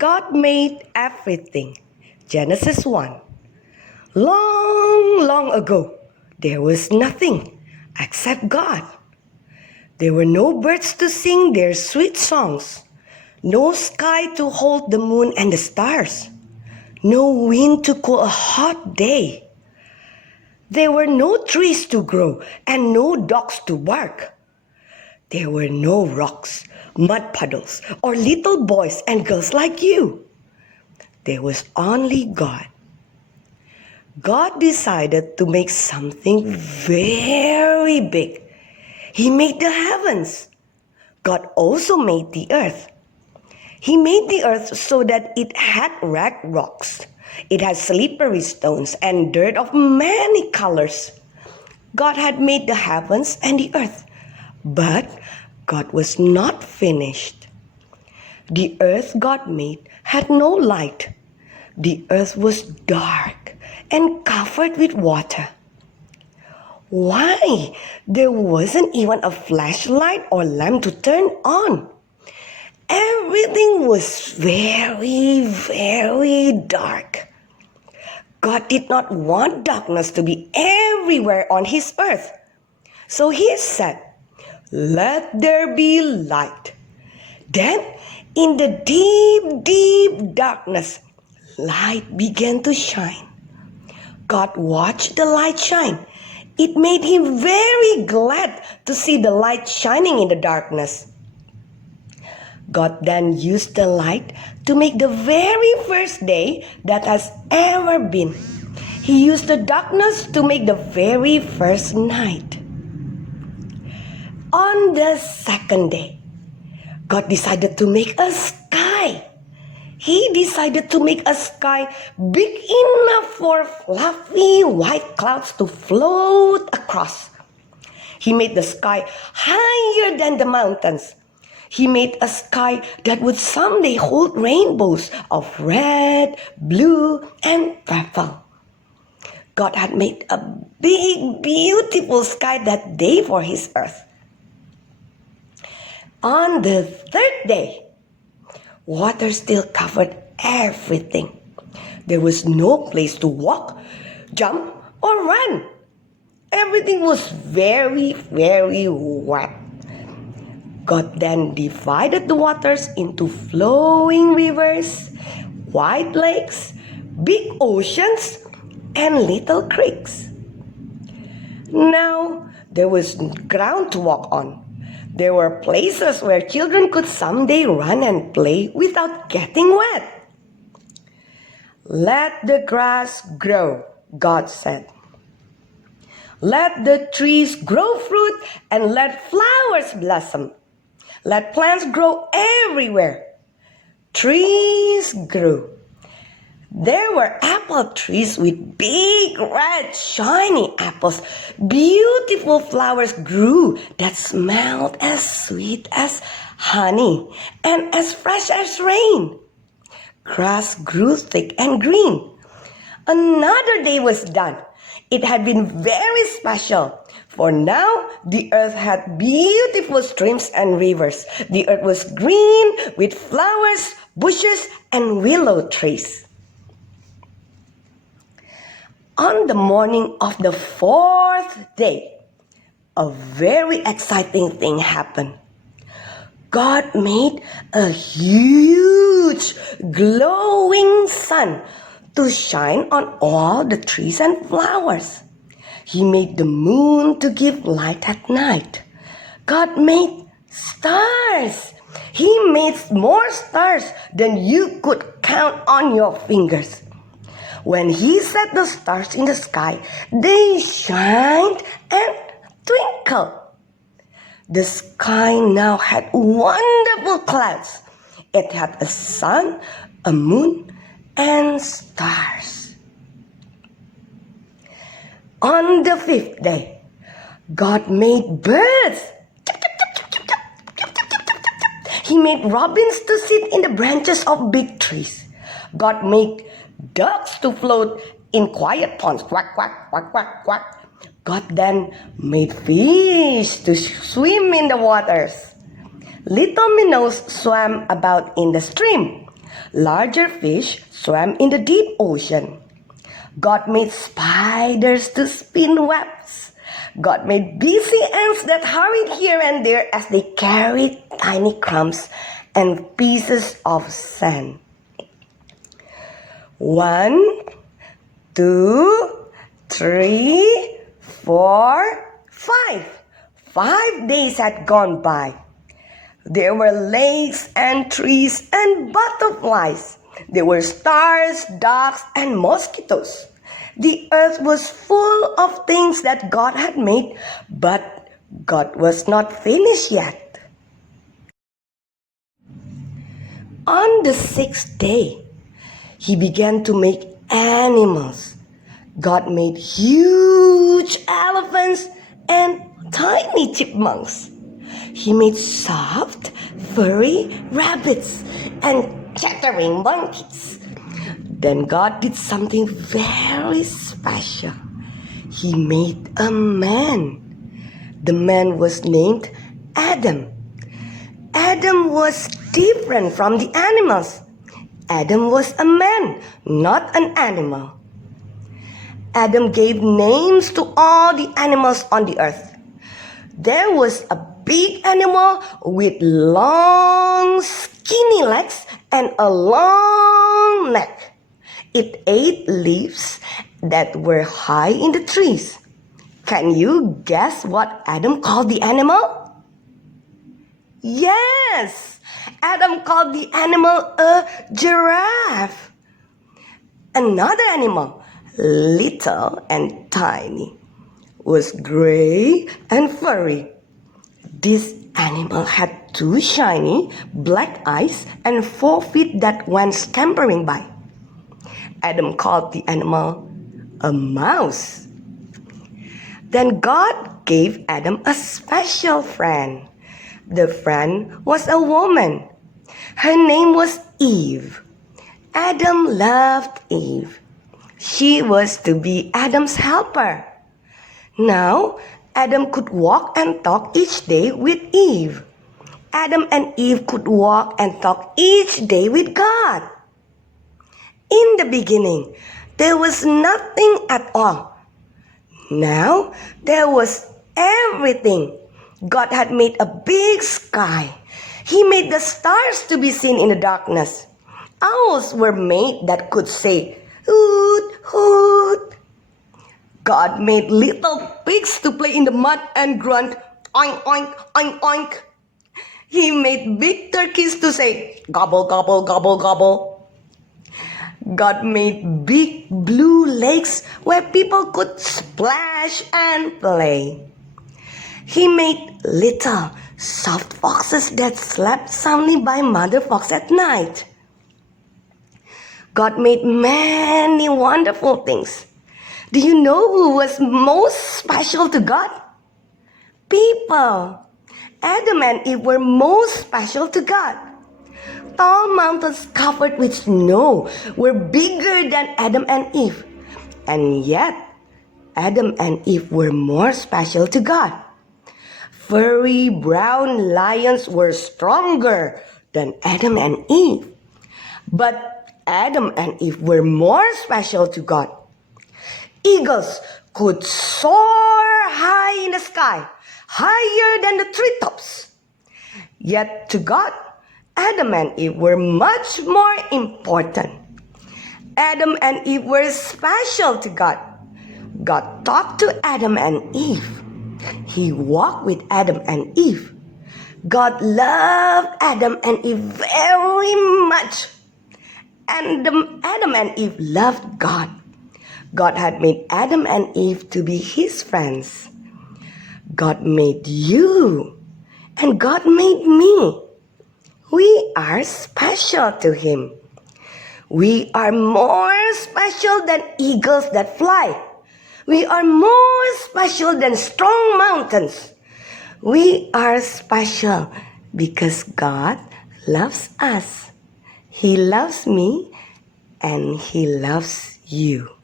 God made everything. Genesis 1. Long, long ago, there was nothing except God. There were no birds to sing their sweet songs, no sky to hold the moon and the stars, no wind to cool a hot day. There were no trees to grow and no dogs to bark. There were no rocks, mud puddles, or little boys and girls like you. There was only God. God decided to make something very big. He made the heavens. God also made the earth. He made the earth so that it had red rocks. It had slippery stones and dirt of many colors. God had made the heavens and the earth, but God was not finished. The earth God made had no light. The earth was dark and covered with water. Why? There wasn't even a flashlight or lamp to turn on. Everything was very, very dark. God did not want darkness to be everywhere on his earth. So he said, "Let there be light." Then, in the deep, deep darkness, light began to shine. God watched the light shine. It made him very glad to see the light shining in the darkness. God then used the light to make the very first day that has ever been. He used the darkness to make the very first night. On the second day, God decided to make a sky. He decided to make a sky big enough for fluffy white clouds to float across. He made the sky higher than the mountains. He made a sky that would someday hold rainbows of red, blue, and purple. God had made a big, beautiful sky that day for his earth. On the third day, water still covered everything. There was no place to walk, jump, or run. Everything was very, very wet. God then divided the waters into flowing rivers, wide lakes, big oceans, and little creeks. Now there was ground to walk on. There were places where children could someday run and play without getting wet. "Let the grass grow," God said. "Let the trees grow fruit and let flowers blossom. Let plants grow everywhere." Trees grew. There were apple trees with big, red, shiny apples. Beautiful flowers grew that smelled as sweet as honey and as fresh as rain. Grass grew thick and green. Another day was done. It had been very special, for now the earth had beautiful streams and rivers. The earth was green with flowers, bushes, and willow trees. On the morning of the fourth day, a very exciting thing happened. God made a huge glowing sun to shine on all the trees and flowers. He made the moon to give light at night. God made stars. He made more stars than you could count on your fingers. When he set the stars in the sky, they shined and twinkled. The sky now had wonderful clouds. It had a sun, a moon, and stars. On the fifth day, God made birds. He made robins to sit in the branches of big trees. God made ducks to float in quiet ponds. Quack, quack, quack, quack, quack. God then made fish to swim in the waters. Little minnows swam about in the stream. Larger fish swam in the deep ocean. God made spiders to spin webs. God made busy ants that hurried here and there as they carried tiny crumbs and pieces of sand. 1, 2, 3, 4, 5. 5 days had gone by. There were lakes and trees and butterflies. There were stars, ducks, and mosquitoes. The earth was full of things that God had made, but God was not finished yet. On the 6th day, He began to make animals. God made huge elephants and tiny chipmunks. He made soft, furry rabbits and chattering monkeys. Then God did something very special. He made a man. The man was named Adam. Adam was different from the animals. Adam was a man, not an animal. Adam gave names to all the animals on the earth. There was a big animal with long, skinny legs and a long neck. It ate leaves that were high in the trees. Can you guess what Adam called the animal? Yes, Adam called the animal a giraffe. Another animal, little and tiny, was gray and furry. This animal had 2 shiny black eyes and 4 feet that went scampering by. Adam called the animal a mouse. Then God gave Adam a special friend. The friend was a woman. Her name was Eve. Adam loved Eve. She was to be Adam's helper. Now, Adam could walk and talk each day with Eve. Adam and Eve could walk and talk each day with God. In the beginning, there was nothing at all. Now, there was everything. God had made a big sky. He made the stars to be seen in the darkness. Owls were made that could say, hoot, hoot. God made little pigs to play in the mud and grunt, oink, oink, oink, oink. He made big turkeys to say, gobble, gobble, gobble, gobble. God made big blue lakes where people could splash and play. He made little soft foxes that slept soundly by Mother Fox at night. God made many wonderful things. Do you know who was most special to God? People. Adam and Eve were most special to God. Tall mountains covered with snow were bigger than Adam and Eve. And yet, Adam and Eve were more special to God. Furry brown lions were stronger than Adam and Eve. But Adam and Eve were more special to God. Eagles could soar high in the sky, higher than the treetops. Yet to God, Adam and Eve were much more important. Adam and Eve were special to God. God talked to Adam and Eve. He walked with Adam and Eve. God loved Adam and Eve very much. And Adam and Eve loved God. God had made Adam and Eve to be His friends. God made you, and God made me. We are special to Him. We are more special than eagles that fly. We are more special than strong mountains. We are special because God loves us. He loves me and He loves you.